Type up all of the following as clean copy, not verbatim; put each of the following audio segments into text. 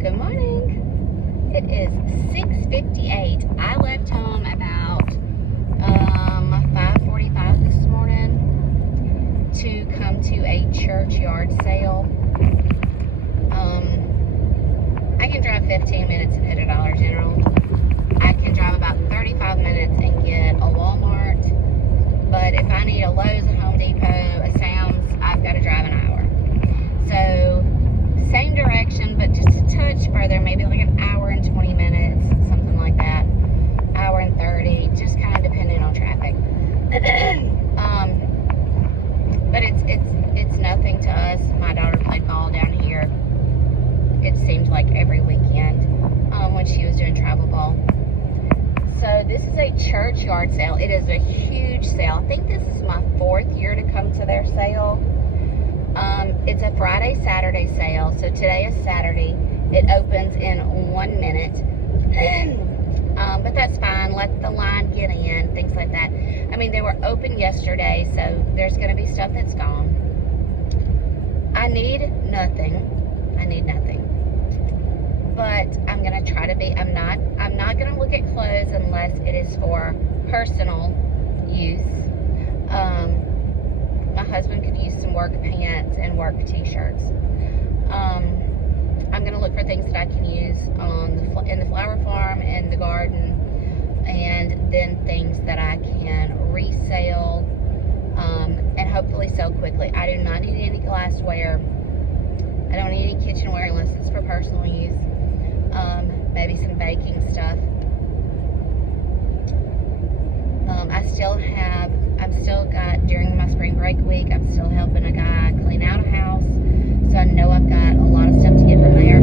Good morning. It is 6:58. I left home about 5:45 this morning to come to a church yard sale. I can drive 15 minutes and hit a Dollar General. I can drive about 35 minutes and get a Walmart. But if I need a Lowe's, a Home Depot, a Sam's, I've got to drive an hour. So same direction, but just a touch further, maybe like an hour and 20 minutes, something like that. Hour and 30, just kind of depending on traffic. But it's nothing to us. My daughter played ball down here. It seemed like every weekend when she was doing travel ball. So this is a church yard sale. It is a huge sale. I think this is my 4th year to come to their sale. It's a Friday, Saturday sale. So today is Saturday. It opens in 1 minute. But that's fine. Let the line get in, things like that. I mean, they were open yesterday, so there's going to be stuff that's gone. I need nothing. But I'm going to try to be, I'm not going to look at clothes unless it is for personal use. My husband could use some work pants and work t-shirts. I'm going to look for things that I can use in the flower farm and the garden, and then things that I can resell and hopefully sell quickly. I do not need any glassware. I don't need any kitchenware unless it's for personal use. Maybe some baking stuff. I'm still got, during my spring break week, I'm still helping a guy clean out a house. So I know I've got a lot of stuff to get from there.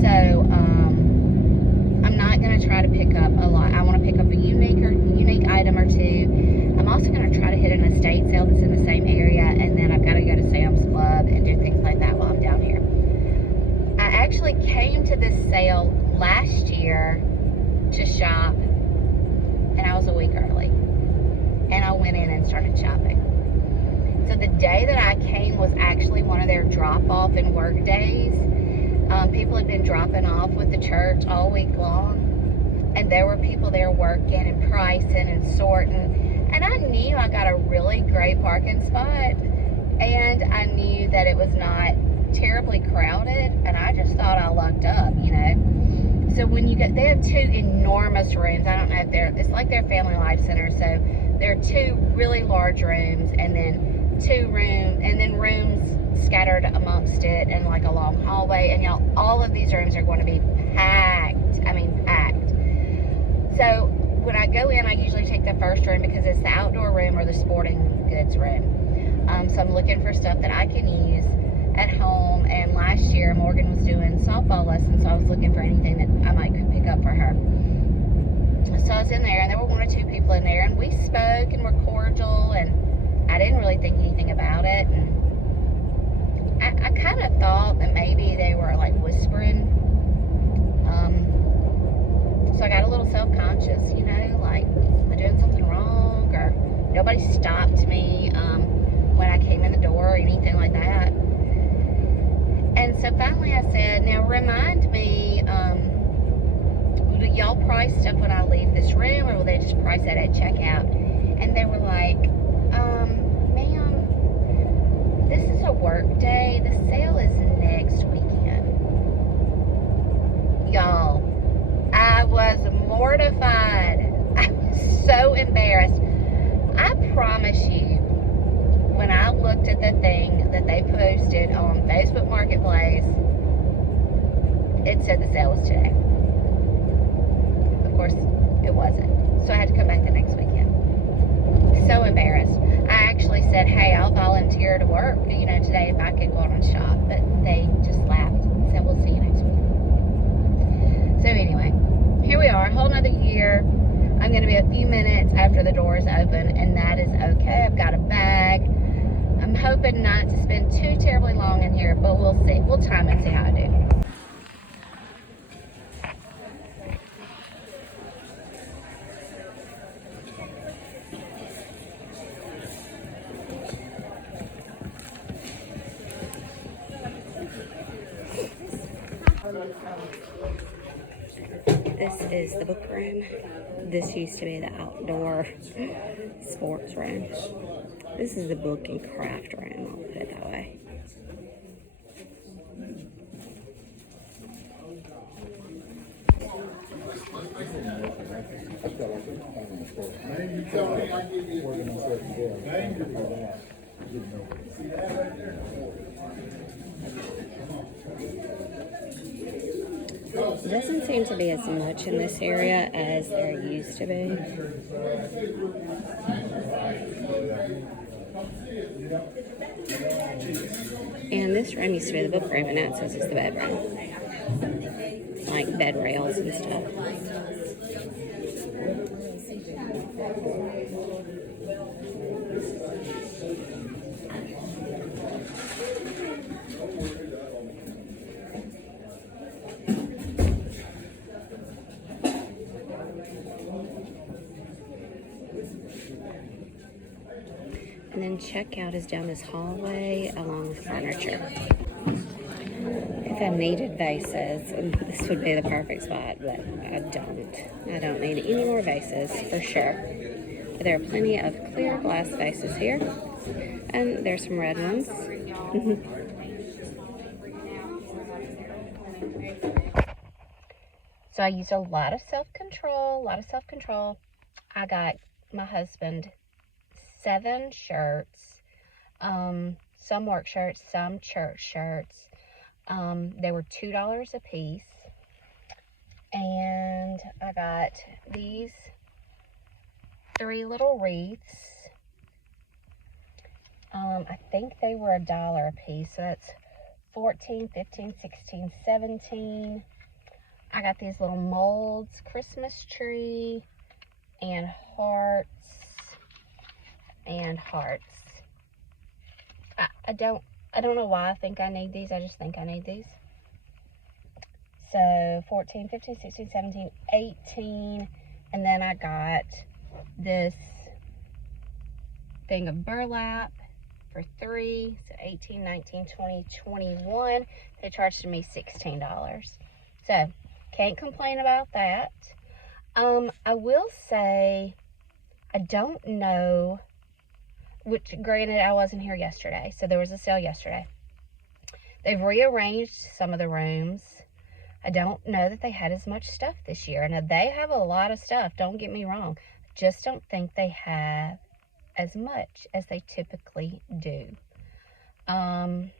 So, I'm not going to try to pick up a lot. I want to pick up a unique item or two. I'm also going to try to hit an estate sale that's in the same area, and then I've got to go to Sam's Club and do things like that while I'm down here. I actually came to this sale last year to shop, and I was a week early, and I went in and started shopping. So the day that I came was actually one of their drop-off and work days. People had been dropping off with the church all week long, and there were people there working and pricing and sorting, and I knew I got a really great parking spot, and I knew that it was not terribly crowded, and I just thought I lucked up, you know. So when you get, they have 2 enormous rooms. I don't know if it's like their family life center. So there are 2 really large rooms, and then rooms scattered amongst it, and like a long hallway. And y'all, all of these rooms are going to be packed. I mean, packed. So when I go in, I usually take the first room because it's the outdoor room or the sporting goods room. So I'm looking for stuff that I can use at home. And last year Morgan was doing softball lessons, so I was looking for anything that I might could pick up for her. So I was in there, and there were 1 or 2 people in there, and we spoke and were cordial, and I didn't really think anything about it. And I kind of thought that maybe they were like whispering. So I got a little self-conscious, you know, like, am I doing something wrong? Or nobody stopped me when I came in the door or anything like that. And so finally I said, now remind me, will y'all price stuff when I leave this room, or will they just price it at checkout? And they were like, ma'am, this is a work day. The sale is next weekend. Y'all, I was mortified. I was so embarrassed. I promise you, when I looked at the thing that they posted on Facebook Marketplace, it said the sale was today. Of course, it wasn't. So I had to come back the next weekend. So embarrassed. I actually said, hey, I'll volunteer to work, you know, today if I could go out and shop. But they just laughed and said, we'll see you next week. So anyway, here we are, a whole nother year. I'm going to be a few minutes after the doors open, and that is okay. I've got a bag. I'm hoping not to spend too terribly long in here, but we'll see. We'll time and see how I do. This is the book room. This used to be the outdoor sports room. This is the book and craft room, I'll put it that way. Doesn't seem to be as much in this area as there used to be. And this room used to be the book room, and now it says it's the bedroom. Like bed rails and stuff. And then checkout is down this hallway along with furniture. If I needed vases, this would be the perfect spot, but I don't need any more vases for sure. But there are plenty of clear glass vases here, and there's some red ones. So I used a lot of self-control, I got my husband 7 shirts, some work shirts, some church shirts. They were $2 a piece. And I got these 3 little wreaths. I think they were $1 a piece. So that's 14, 15, 16, 17. I got these little molds, Christmas tree, and hearts. I don't know why I think I need these. I just think I need these. So 14, 15, 16, 17, 18. And then I got this thing of burlap for 3. So 18, 19, 20, 21. They charged me $16. So can't complain about that. I will say, I don't know, which granted I wasn't here yesterday, so there was a sale yesterday. They've rearranged some of the rooms. I don't know that they had as much stuff this year. Now they have a lot of stuff, don't get me wrong. Just don't think they have as much as they typically do. I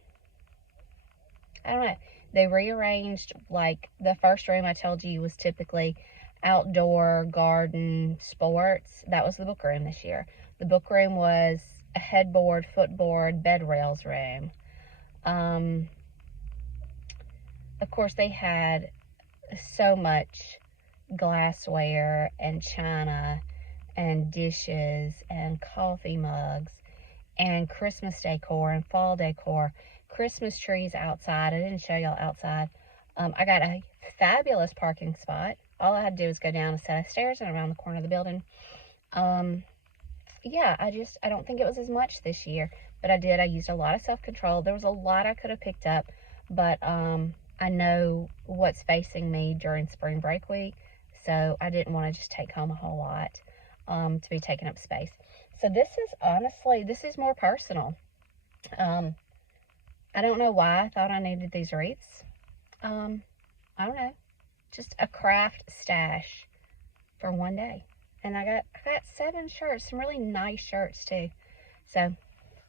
don't know. They rearranged, like the first room I told you was typically outdoor, garden, sports. That was the book room this year. The book room was a headboard, footboard, bed rails room. Of course, they had so much glassware and china and dishes and coffee mugs and Christmas decor and fall decor, Christmas trees outside. I didn't show y'all outside. I got a fabulous parking spot. All I had to do was go down a set of stairs and around the corner of the building. Yeah, I don't think it was as much this year, but I used a lot of self-control. There was a lot I could have picked up, but I know what's facing me during spring break week, so I didn't want to just take home a whole lot to be taking up space. So this is more personal. I don't know why I thought I needed these wreaths. I don't know. Just a craft stash for one day. And I got 7 shirts, some really nice shirts too. So, I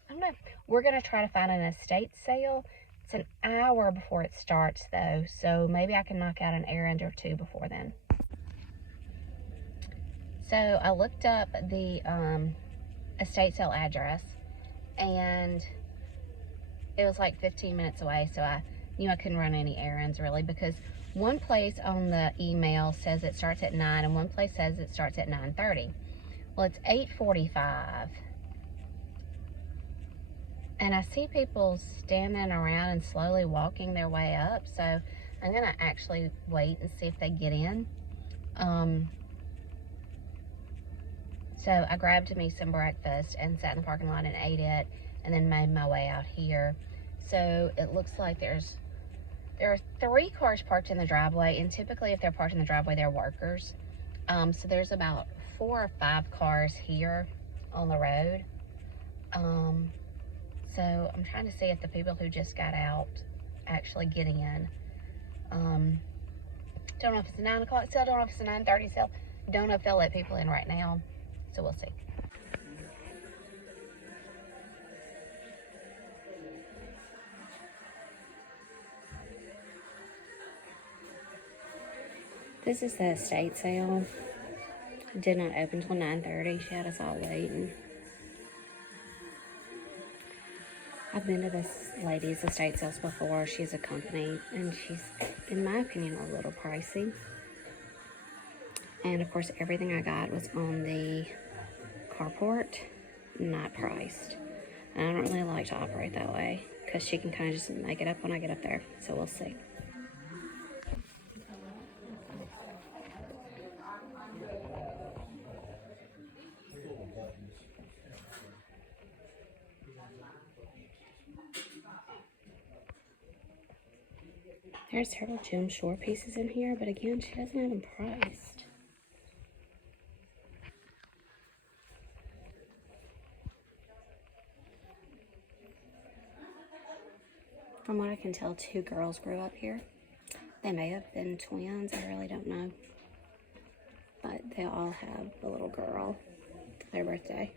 don't know. We're going to try to find an estate sale. It's an hour before it starts though. So maybe I can knock out an errand or 2 before then. So I looked up the estate sale address, and it was like 15 minutes away. So I knew I couldn't run any errands really, because one place on the email says it starts at 9 and one place says it starts at 9:30. Well, it's 8:45. And I see people standing around and slowly walking their way up. So I'm going to actually wait and see if they get in. So I grabbed me some breakfast and sat in the parking lot and ate it, and then made my way out here. So it looks like there's There are 3 cars parked in the driveway, and typically if they're parked in the driveway, they're workers. So there's about 4 or 5 cars here on the road. So I'm trying to see if the people who just got out actually get in. Don't know if it's a 9 o'clock sale, don't know if it's a 9:30 sale. Don't know if they'll let people in right now. So we'll see. This is the estate sale. Did not open till 9:30. She had us all waiting. I've been to this lady's estate sales before. She's a company, and she's, in my opinion, a little pricey. And of course, everything I got was on the carport, not priced. And I don't really like to operate that way because she can kind of just make it up when I get up there. So we'll see. There's several gem short pieces in here, but again, she doesn't have them priced. From what I can tell, 2 girls grew up here. They may have been twins, I really don't know. But they all have a little girl for their birthday.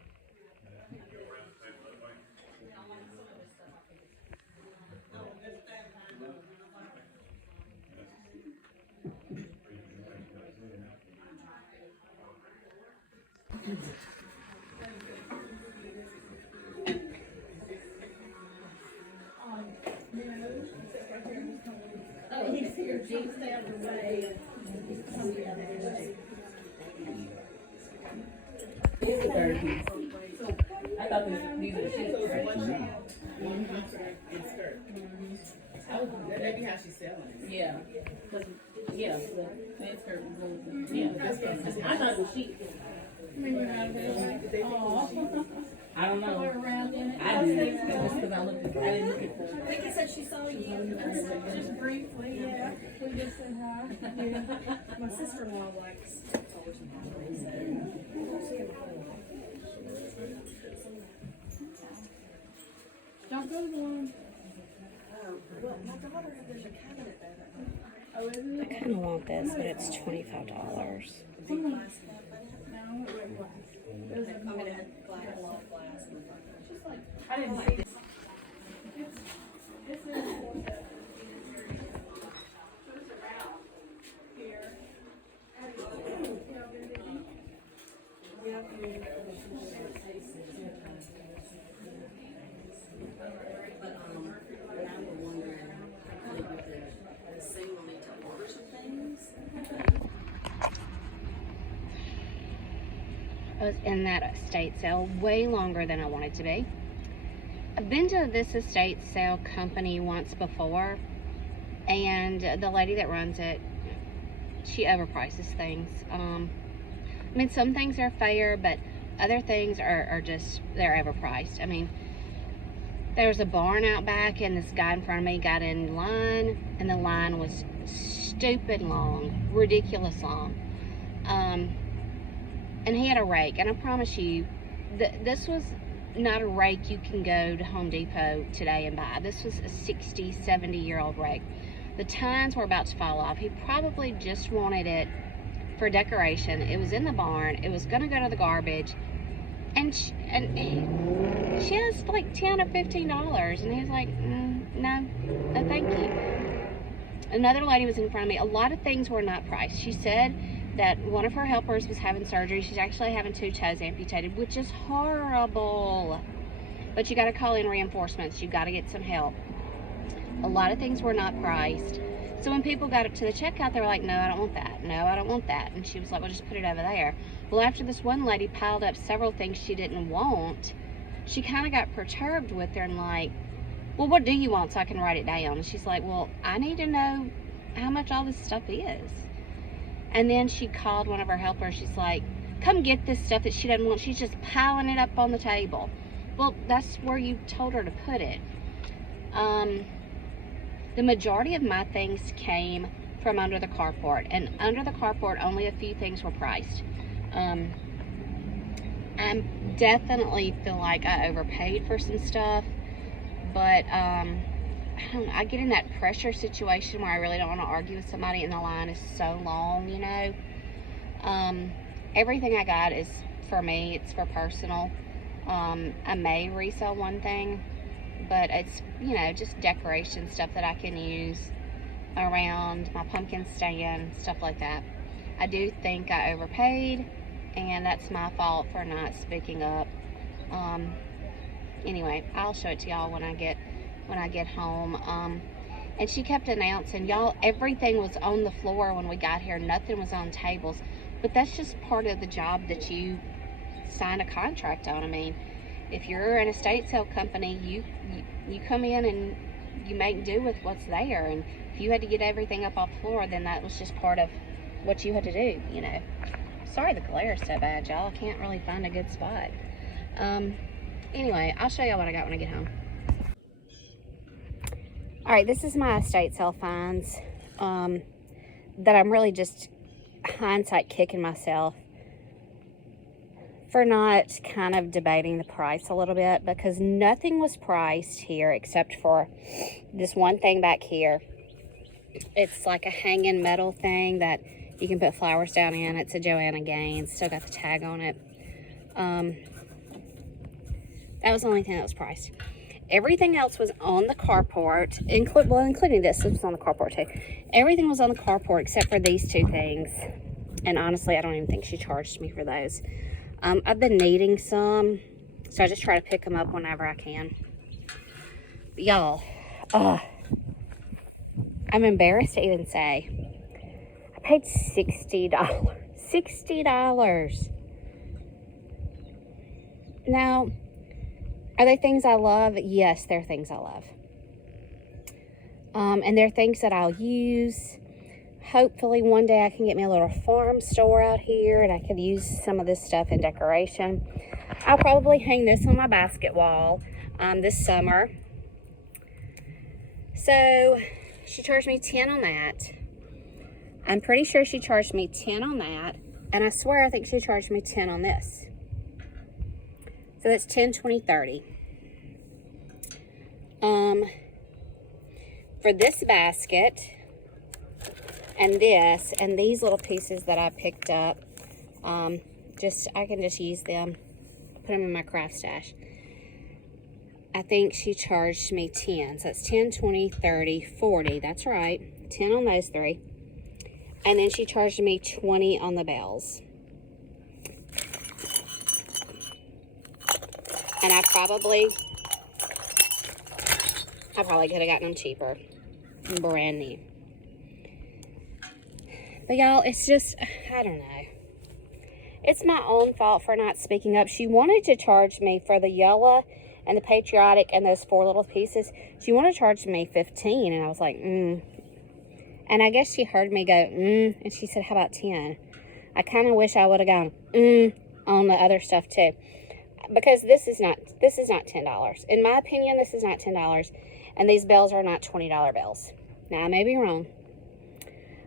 I thought these were sheets. Maybe how she's selling it. Yeah. Yeah, the man skirt was yeah, that's what I thought it was sheets. I don't know. I didn't. Just because I looked at I didn't look at the. I think it said she saw you just briefly, yeah. We just said hi. Yeah. My sister-in-law likes don't go to the one. I kind of want this, but it's $25. No, wait. I didn't see this. This is here. I was in that estate sale way longer than I wanted to be. I've been to this estate sale company once before, and the lady that runs it, she overprices things. I mean, some things are fair, but other things are just, they're overpriced. I mean, there was a barn out back, and this guy in front of me got in line, and the line was stupid long, ridiculous long. And he had a rake, and I promise you, this was not a rake you can go to Home Depot today and buy. This was a 60, 70-year-old rake. The tines were about to fall off. He probably just wanted it for decoration. It was in the barn. It was going to go to the garbage. And she has like $10 or $15. And he's like, no, thank you. Another lady was in front of me. A lot of things were not priced. She said that one of her helpers was having surgery. She's actually having 2 toes amputated, which is horrible. But you got to call in reinforcements. You got to get some help. A lot of things were not priced. So when people got up to the checkout, they were like, no, I don't want that. No, I don't want that. And she was like, well, just put it over there. Well, after this one lady piled up several things she didn't want, she kind of got perturbed with her and like, well, what do you want so I can write it down? And she's like, well, I need to know how much all this stuff is. And then she called one of her helpers. She's like, come get this stuff that she doesn't want. She's just piling it up on the table. Well, that's where you told her to put it. The majority of my things came from under the carport, and under the carport only a few things were priced. I definitely feel like I overpaid for some stuff, but I get in that pressure situation where I really don't want to argue with somebody and the line is so long, you know. Everything I got is for me, it's for personal. I may resell one thing, but it's, you know, just decoration stuff that I can use around my pumpkin stand, stuff like that. I do think I overpaid, and that's my fault for not speaking up. Anyway, I'll show it to y'all when I get home. And she kept announcing, y'all, everything was on the floor when we got here. Nothing was on tables. But that's just part of the job that you sign a contract on. I mean, if you're an estate sale company, you come in and you make do with what's there. And if you had to get everything up off the floor, then that was just part of what you had to do, you know. Sorry the glare is so bad, y'all. I can't really find a good spot. Anyway, I'll show y'all what I got when I get home. All right, this is my estate sale finds that I'm really just hindsight kicking myself for not kind of debating the price a little bit, because nothing was priced here except for this one thing back here. It's like a hanging metal thing that you can put flowers down in. It's a Joanna Gaines. Still got the tag on it. That was the only thing that was priced. Everything else was on the carport, including this. This was on the carport too. Everything was on the carport except for these two things. And honestly, I don't even think she charged me for those. I've been needing some, so I just try to pick them up whenever I can. But y'all, I'm embarrassed to even say, I paid $60. $60. Now, are they things I love? Yes, they're things I love. And they're things that I'll use. Hopefully one day I can get me a little farm store out here and I could use some of this stuff in decoration. I'll probably hang this on my basket wall this summer. So she charged me 10 on that. I'm pretty sure she charged me 10 on that. And I swear I think she charged me 10 on this. So that's 10, 20, 30. For this basket and this and these little pieces that I picked up, I can just use them, put them in my craft stash. I think she charged me 10. So it's 10, 20, 30, 40. That's right. 10 on those three. And then she charged me 20 on the bells. And I probably could have gotten them cheaper. Brand new. But y'all, it's just, I don't know. It's my own fault for not speaking up. She wanted to charge me for the yellow and the patriotic and those 4 little pieces. She wanted to charge me 15, and I was like, And I guess she heard me go, and she said, how about 10? I kind of wish I would have gone, on the other stuff too. Because this is not $10. In my opinion, this is not $10. And these bells are not $20 bells. Now, I may be wrong.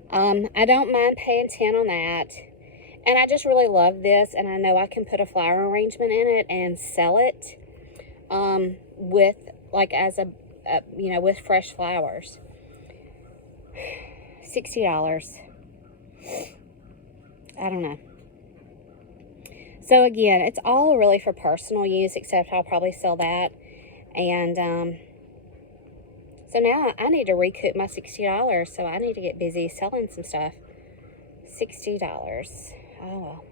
I don't mind paying 10 on that. And I just really love this. And I know I can put a flower arrangement in it and sell it with, like, as a with fresh flowers. $60. I don't know. So again, it's all really for personal use, except I'll probably sell that. And so now I need to recoup my $60. So I need to get busy selling some stuff. $60. Oh well.